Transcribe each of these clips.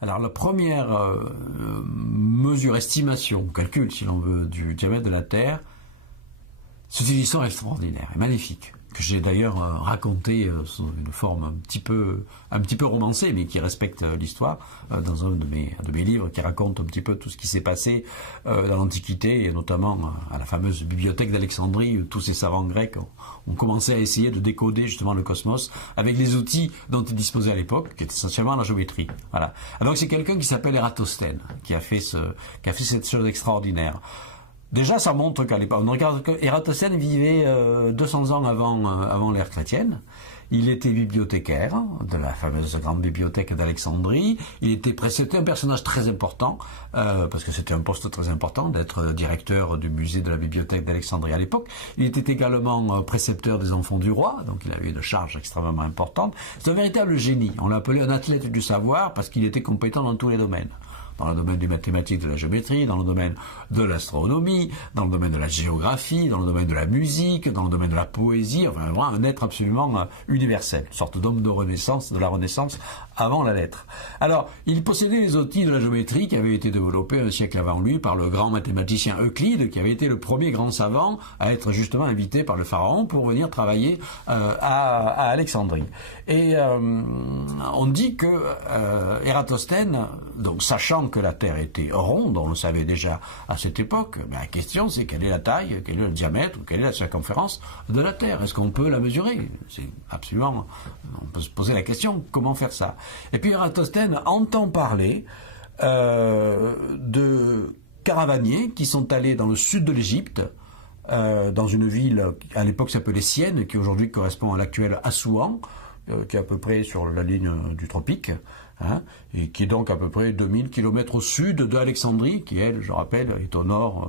Alors la première mesure, estimation, calcul si l'on veut, du diamètre de la Terre, c'est une histoire extraordinaire et magnifique, que j'ai d'ailleurs raconté sous une forme un petit peu romancée, mais qui respecte l'histoire, dans un de mes livres, qui raconte un petit peu tout ce qui s'est passé dans l'Antiquité, et notamment à la fameuse bibliothèque d'Alexandrie, où tous ces savants grecs ont commencé à essayer de décoder justement le cosmos avec les outils dont ils disposaient à l'époque, qui étaient essentiellement la géométrie. Voilà. Alors c'est quelqu'un qui s'appelle Ératosthène, qui a fait cette chose extraordinaire. Déjà, ça montre qu'à l'époque, on regarde que Ératosthène vivait 200 ans avant l'ère chrétienne. Il était bibliothécaire de la fameuse grande bibliothèque d'Alexandrie. C'était un personnage très important, parce que c'était un poste très important d'être directeur du musée de la bibliothèque d'Alexandrie à l'époque. Il était également précepteur des enfants du roi, donc il avait une charge extrêmement importante. C'est un véritable génie. On l'appelait un athlète du savoir parce qu'il était compétent dans tous les domaines. Dans le domaine des mathématiques, de la géométrie, dans le domaine de l'astronomie, dans le domaine de la géographie, dans le domaine de la musique, dans le domaine de la poésie, enfin vraiment un être absolument universel, une sorte d'homme de la Renaissance avant la lettre. Alors, il possédait les outils de la géométrie qui avaient été développés un siècle avant lui par le grand mathématicien Euclide, qui avait été le premier grand savant à être justement invité par le pharaon pour venir travailler à Alexandrie. Et on dit que Ératosthène, donc sachant que la Terre était ronde, on le savait déjà à cette époque, mais la question c'est quelle est la taille, quel est le diamètre, ou quelle est la circonférence de la Terre. Est-ce qu'on peut la mesurer? C'est absolument, on peut se poser la question, comment faire ça? Et puis Ératosthène entend parler de caravaniers qui sont allés dans le sud de l'Égypte, dans une ville à l'époque s'appelait Syène, qui aujourd'hui correspond à l'actuel Assouan, qui est à peu près sur la ligne du tropique, et qui est donc à peu près 2000 km au sud de Alexandrie, qui elle, je rappelle, est au nord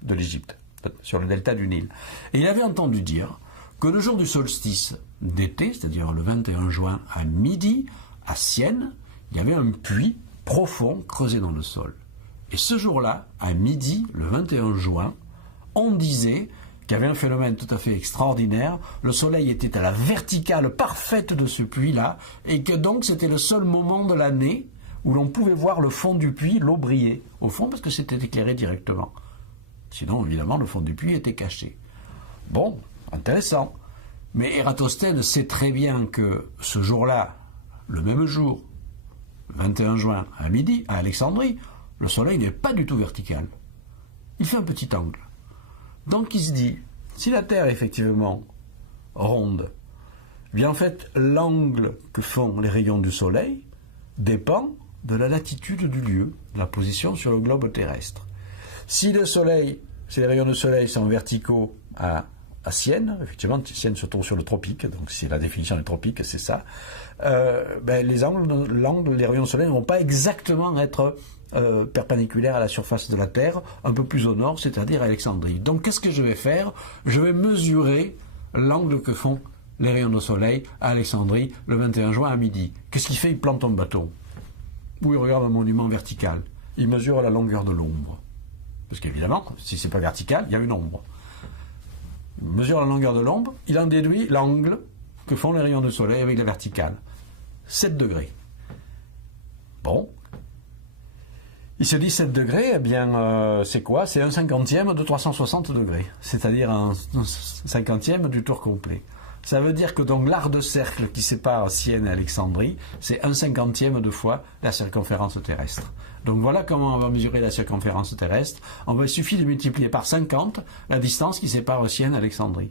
de l'Égypte, sur le delta du Nil. Et il avait entendu dire que le jour du solstice d'été, c'est-à-dire le 21 juin à midi, à Syène, il y avait un puits profond creusé dans le sol. Et ce jour-là, à midi, le 21 juin, on disait qu'il y avait un phénomène tout à fait extraordinaire. Le soleil était à la verticale parfaite de ce puits-là, et que donc c'était le seul moment de l'année où l'on pouvait voir le fond du puits, l'eau briller, au fond parce que c'était éclairé directement. Sinon, évidemment, le fond du puits était caché. Bon, intéressant. Mais Ératosthène sait très bien que ce jour-là, le même jour, 21 juin à midi, à Alexandrie, le soleil n'est pas du tout vertical. Il fait un petit angle. Donc il se dit, si la Terre est effectivement ronde, eh bien en fait l'angle que font les rayons du Soleil dépend de la latitude du lieu, de la position sur le globe terrestre. Si les rayons du Soleil sont verticaux à Syène, effectivement Syène se trouve sur le tropique, donc c'est la définition des tropiques, c'est ça, les rayons du Soleil ne vont pas exactement être perpendiculaire à la surface de la Terre, un peu plus au nord, c'est-à-dire à Alexandrie. Donc qu'est-ce que je vais faire? Je vais mesurer l'angle que font les rayons de soleil à Alexandrie le 21 juin à midi. Qu'est-ce qu'il fait? Il plante un bâton. Ou il regarde un monument vertical. Il mesure la longueur de l'ombre. Parce qu'évidemment, si c'est pas vertical, il y a une ombre. Il mesure la longueur de l'ombre, il en déduit l'angle que font les rayons de soleil avec la verticale. 7 degrés. Bon. Il se dit 7 degrés, eh bien, c'est quoi? C'est un cinquantième de 360 degrés, c'est-à-dire un cinquantième du tour complet. Ça veut dire que donc l'arc de cercle qui sépare Syène et Alexandrie, c'est un cinquantième de fois la circonférence terrestre. Donc voilà comment on va mesurer la circonférence terrestre. Il suffit de multiplier par 50 la distance qui sépare Syène et Alexandrie.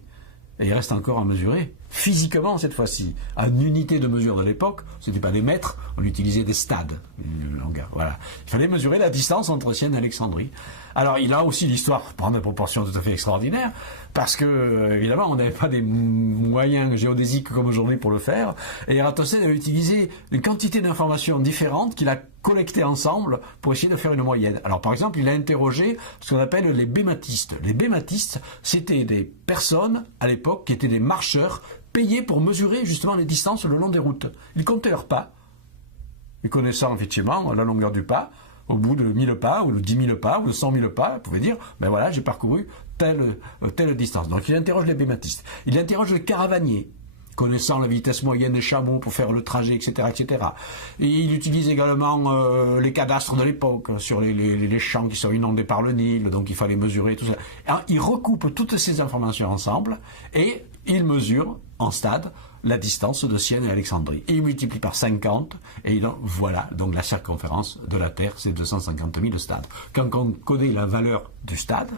Et il reste encore à mesurer, physiquement cette fois-ci, à une unité de mesure de l'époque, ce n'était pas des mètres, on utilisait des stades. Voilà. Il fallait mesurer la distance entre Syène et Alexandrie. Alors il a aussi l'histoire prend des proportions tout à fait extraordinaires, parce que évidemment on n'avait pas des moyens géodésiques comme aujourd'hui pour le faire, et Ératosthène avait utilisé une quantité d'informations différentes qu'il a collectées ensemble pour essayer de faire une moyenne. Alors par exemple, il a interrogé ce qu'on appelle les bématistes. Les bématistes, c'était des personnes à l'époque qui étaient des marcheurs payés pour mesurer justement les distances le long des routes. Ils comptaient leurs pas, ils connaissant effectivement la longueur du pas. Au bout de 1000 pas, ou de 10 000 pas, ou de 100 000 pas, vous pouvez dire, ben voilà, j'ai parcouru telle distance. Donc il interroge les bématistes. Il interroge les caravaniers. connaissant la vitesse moyenne des chameaux pour faire le trajet, etc., etc. Et il utilise également les cadastres de l'époque sur les champs qui sont inondés par le Nil, donc il fallait mesurer tout ça. Alors, il recoupe toutes ces informations ensemble et il mesure en stade la distance de Sienne et Alexandrie. Et il multiplie par 50 et donc, voilà, donc la circonférence de la Terre, c'est 250 000 stades. Quand on connaît la valeur du stade,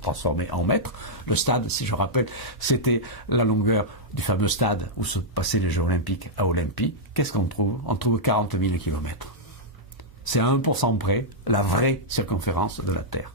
transformé en mètres, le stade, si je rappelle, c'était la longueur du fameux stade où se passaient les Jeux Olympiques à Olympie. Qu'est-ce qu'on trouve? On trouve 40 000 kilomètres. C'est à 1% près la vraie circonférence de la Terre.